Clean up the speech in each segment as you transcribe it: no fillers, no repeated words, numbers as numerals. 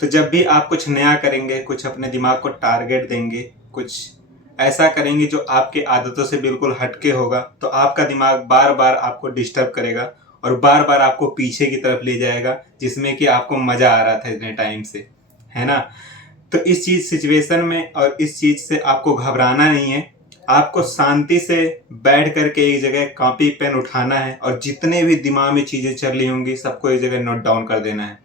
तो जब भी आप कुछ नया करेंगे, कुछ अपने दिमाग को टारगेट देंगे, कुछ ऐसा करेंगे जो आपके आदतों से बिल्कुल हटके होगा, तो आपका दिमाग बार बार आपको डिस्टर्ब करेगा और बार बार आपको पीछे की तरफ ले जाएगा, जिसमें कि आपको मज़ा आ रहा था इतने टाइम से, है ना। तो इस चीज़ सिचुएशन में और इस चीज़ से आपको घबराना नहीं है। आपको शांति से बैठ करके एक जगह कॉपी पेन उठाना है और जितने भी दिमाग में चीज़ें चल रही होंगी सबको एक जगह नोट डाउन कर देना है।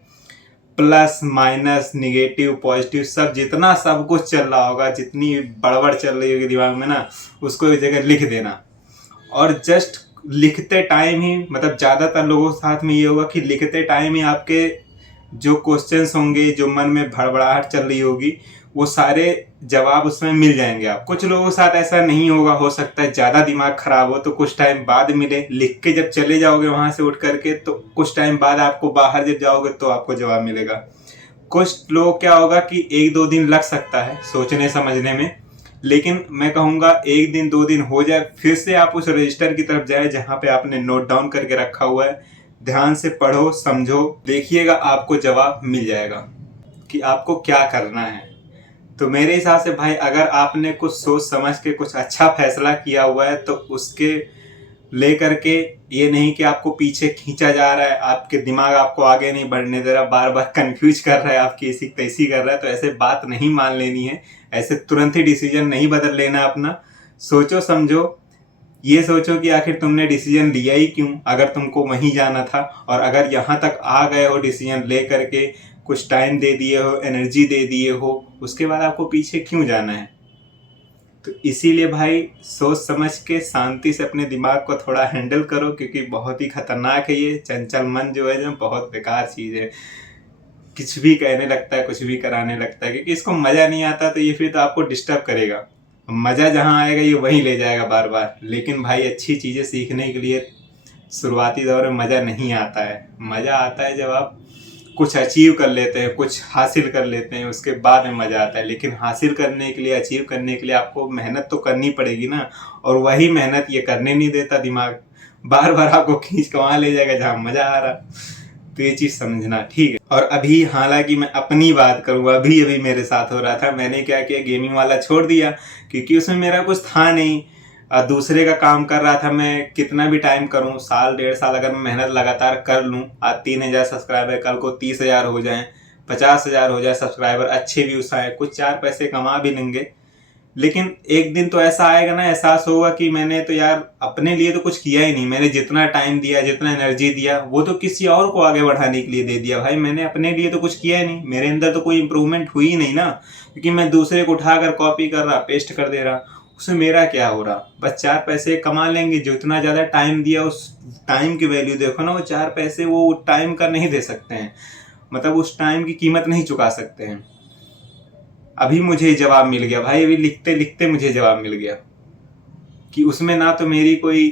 प्लस माइनस निगेटिव पॉजिटिव सब जितना सब कुछ चल रहा होगा, जितनी बड़बड़ चल रही होगी दिमाग में ना, उसको एक जगह लिख देना। और जस्ट लिखते टाइम ही, मतलब ज़्यादातर लोगों के साथ में ये होगा कि लिखते टाइम ही आपके जो क्वेश्चंस होंगे, जो मन में भड़बड़ाहट चल रही होगी, वो सारे जवाब उसमें मिल जाएंगे। आप कुछ लोगों के साथ ऐसा नहीं होगा, हो सकता है ज़्यादा दिमाग खराब हो तो कुछ टाइम बाद मिले। लिख के जब चले जाओगे वहाँ से उठ करके, तो कुछ टाइम बाद आपको बाहर जब जाओगे तो आपको जवाब मिलेगा। कुछ लोग क्या होगा कि 1-2 दिन लग सकता है सोचने समझने में, लेकिन मैं कहूँगा 1 दिन 2 दिन हो जाए, फिर से आप उस रजिस्टर की तरफ जाए जहाँ पे आपने नोट डाउन करके रखा हुआ है। ध्यान से पढ़ो, समझो, देखिएगा, आपको जवाब मिल जाएगा कि आपको क्या करना है। तो मेरे हिसाब से भाई, अगर आपने कुछ सोच समझ के कुछ अच्छा फैसला किया हुआ है तो उसके लेकर के ये नहीं कि आपको पीछे खींचा जा रहा है, आपके दिमाग आपको आगे नहीं बढ़ने दे रहा, बार बार कंफ्यूज कर रहा है, आपकी ऐसी तैसी कर रहा है, तो ऐसे बात नहीं मान लेनी है। ऐसे तुरंत ही डिसीजन नहीं बदल लेना अपना। सोचो समझो, ये सोचो कि आखिर तुमने डिसीजन लिया ही क्यों, अगर तुमको वहीं जाना था, और अगर यहाँ तक आ गए हो डिसीजन ले करके, कुछ टाइम दे दिए हो, एनर्जी दे दिए हो, उसके बाद आपको पीछे क्यों जाना है। तो इसीलिए भाई सोच समझ के शांति से अपने दिमाग को थोड़ा हैंडल करो, क्योंकि बहुत ही खतरनाक है ये चंचल मन जो है, जो बहुत बेकार चीज़ है। कुछ भी कहने लगता है, कुछ भी कराने लगता है, क्योंकि इसको मज़ा नहीं आता तो ये फिर तो आपको डिस्टर्ब करेगा। मज़ा जहाँ आएगा ये वहीं ले जाएगा बार बार। लेकिन भाई अच्छी चीज़ें सीखने के लिए शुरुआती दौर में मज़ा नहीं आता है। मज़ा आता है जब आप कुछ अचीव कर लेते हैं, कुछ हासिल कर लेते हैं, उसके बाद में मज़ा आता है। लेकिन हासिल करने के लिए, अचीव करने के लिए आपको मेहनत तो करनी पड़ेगी ना, और वही मेहनत ये करने नहीं देता दिमाग। बार बार आपको खींच के वहाँ ले जाएगा जहाँ मज़ा आ रहा। तो ये चीज़ समझना, ठीक है। और अभी हालांकि मैं अपनी बात करूँगा, अभी अभी मेरे साथ हो रहा था। मैंने क्या किया, गेमिंग वाला छोड़ दिया, क्योंकि उसमें मेरा कुछ था नहीं। दूसरे का काम कर रहा था मैं। कितना भी टाइम करूं, साल 1.5 साल अगर मैं मेहनत लगातार कर लूं, आज 3,000 सब्सक्राइबर, कल को 30,000 हो जाएं, 50,000 हो जाए सब्सक्राइबर, अच्छे व्यूज आए, कुछ 4 पैसे कमा भी लेंगे। लेकिन एक दिन तो ऐसा आएगा ना, एहसास होगा कि मैंने तो यार अपने लिए तो कुछ किया ही नहीं। मैंने जितना टाइम दिया, जितना एनर्जी दिया, वो तो किसी और को आगे बढ़ाने के लिए दे दिया। भाई मैंने अपने लिए तो कुछ किया ही नहीं। मेरे अंदर तो कोई इंप्रूवमेंट हुई ही नहीं ना, क्योंकि मैं दूसरे को उठाकर कॉपी कर रहा, पेस्ट कर दे रहा। उसमें मेरा क्या हो रहा। बस 4 पैसे कमा लेंगे। जो इतना ज़्यादा टाइम दिया, उस टाइम की वैल्यू देखो ना। वो 4 पैसे वो टाइम का नहीं दे सकते हैं, मतलब उस टाइम की कीमत नहीं चुका सकते हैं। अभी मुझे जवाब मिल गया भाई, अभी लिखते लिखते मुझे जवाब मिल गया कि उसमें ना तो मेरी कोई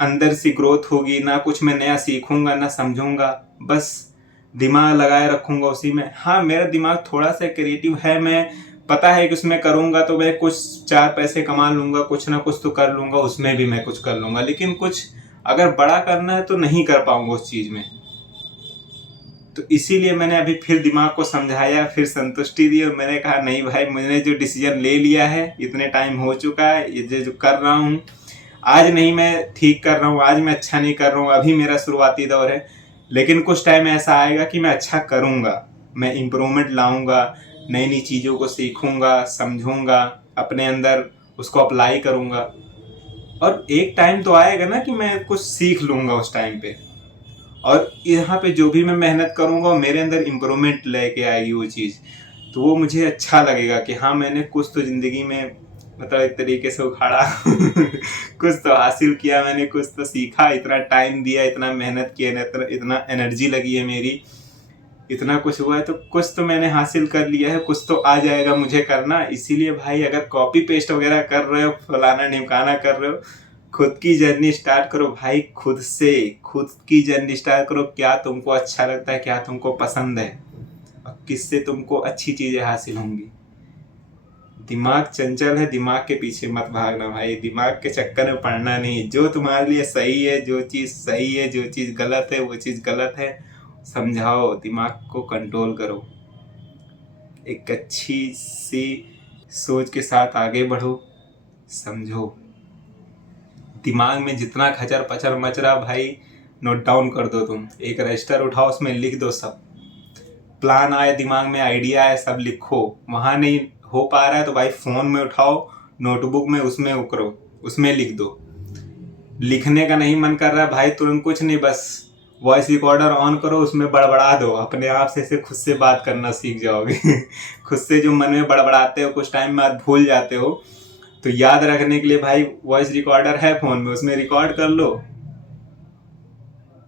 अंदर से ग्रोथ होगी, ना कुछ मैं नया सीखूंगा, ना समझूंगा, बस दिमाग लगाए रखूंगा उसी में। हाँ, मेरा दिमाग थोड़ा सा क्रिएटिव है, मैं पता है कि उसमें करूंगा तो मैं कुछ 4 पैसे कमा लूंगा, कुछ ना कुछ तो कर लूंगा, उसमें भी मैं कुछ कर लूंगा। लेकिन कुछ अगर बड़ा करना है तो नहीं कर पाऊंगा उस चीज़ में। तो इसीलिए मैंने अभी फिर दिमाग को समझाया, फिर संतुष्टि दी, और मैंने कहा नहीं भाई, मैंने जो डिसीजन ले लिया है, इतने टाइम हो चुका है, ये जो कर रहा हूँ, आज नहीं मैं ठीक कर रहा हूँ, आज मैं अच्छा नहीं कर रहा हूँ, अभी मेरा शुरुआती दौर है। लेकिन कुछ टाइम ऐसा आएगा कि मैं अच्छा करूँगा, मैं इम्प्रूवमेंट लाऊंगा, नई नई चीज़ों को सीखूंगा, समझूंगा, अपने अंदर उसको अप्लाई करूँगा। और एक टाइम तो आएगा ना कि मैं कुछ सीख लूँगा उस टाइम पे, और यहाँ पे जो भी मैं मेहनत करूँगा मेरे अंदर इम्प्रूवमेंट लेके आएगी वो चीज़। तो वो मुझे अच्छा लगेगा कि हाँ, मैंने कुछ तो ज़िंदगी में, मतलब एक तरीके से उखाड़ा कुछ तो हासिल किया मैंने, कुछ तो सीखा, इतना टाइम दिया, इतना मेहनत किया, इतना एनर्जी लगी है मेरी, इतना कुछ हुआ है, तो कुछ तो मैंने हासिल कर लिया है, कुछ तो आ जाएगा मुझे करना। इसीलिए भाई, अगर कॉपी पेस्ट वगैरह कर रहे हो, फलाना ढिमकाना कर रहे हो, खुद की जर्नी स्टार्ट करो भाई। खुद से खुद की जर्नी स्टार्ट करो। क्या तुमको अच्छा लगता है, क्या तुमको पसंद है, और किससे तुमको अच्छी चीज़ें हासिल होंगी। दिमाग चंचल है, दिमाग के पीछे मत भागना भाई, दिमाग के चक्कर में पड़ना नहीं। जो तुम्हारे लिए सही है, जो चीज़ सही है, जो चीज़ गलत है वो चीज़ गलत है, समझाओ, दिमाग को कंट्रोल करो। एक अच्छी सी सोच के साथ आगे बढ़ो। समझो, दिमाग में जितना खचर पचर मच रहा भाई नोट डाउन कर दो। तुम एक रजिस्टर उठाओ, उसमें लिख दो सब प्लान आए दिमाग में, आइडिया है, सब लिखो। वहाँ नहीं हो पा रहा है तो भाई फ़ोन में उठाओ, नोटबुक में उसमें उकरो, उसमें लिख दो। लिखने का नहीं मन कर रहा है भाई, तुरंत कुछ नहीं, बस वॉइस रिकॉर्डर ऑन करो, उसमें बड़बड़ा दो। अपने आप से खुद से बात करना सीख जाओगे। खुद से जो मन में बड़बड़ाते हो कुछ टाइम बाद भूल जाते हो, तो याद रखने के लिए भाई वॉइस रिकॉर्डर है फ़ोन में, उसमें रिकॉर्ड कर लो।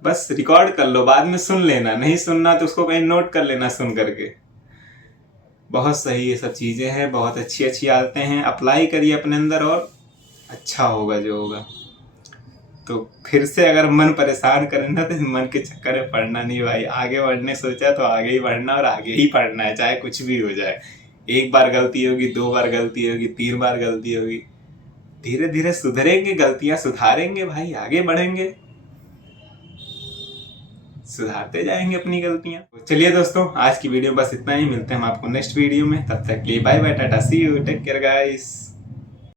बस रिकॉर्ड कर लो, बाद में सुन लेना, नहीं सुनना तो उसको कहीं नोट कर लेना सुन करके। बहुत सही ये सब चीज़ें हैं, बहुत अच्छी अच्छी आदतें हैं, अप्लाई करिए अपने अंदर और अच्छा होगा जो होगा। तो फिर से अगर मन परेशान करे ना तो मन के चक्कर में पड़ना नहीं भाई। आगे बढ़ने सोचा तो आगे ही बढ़ना और आगे ही पढ़ना है, चाहे कुछ भी हो जाए। एक बार गलती होगी, 2 बार गलती होगी, 3 बार गलती होगी, धीरे धीरे सुधरेंगे, गलतियां सुधारेंगे भाई, आगे बढ़ेंगे, सुधारते जाएंगे अपनी गलतियां। तो चलिए दोस्तों, आज की वीडियो बस इतना ही। मिलते हैं हम आपको नेक्स्ट वीडियो में, तब तक के लिए bye bye, tata, see you, take care guys.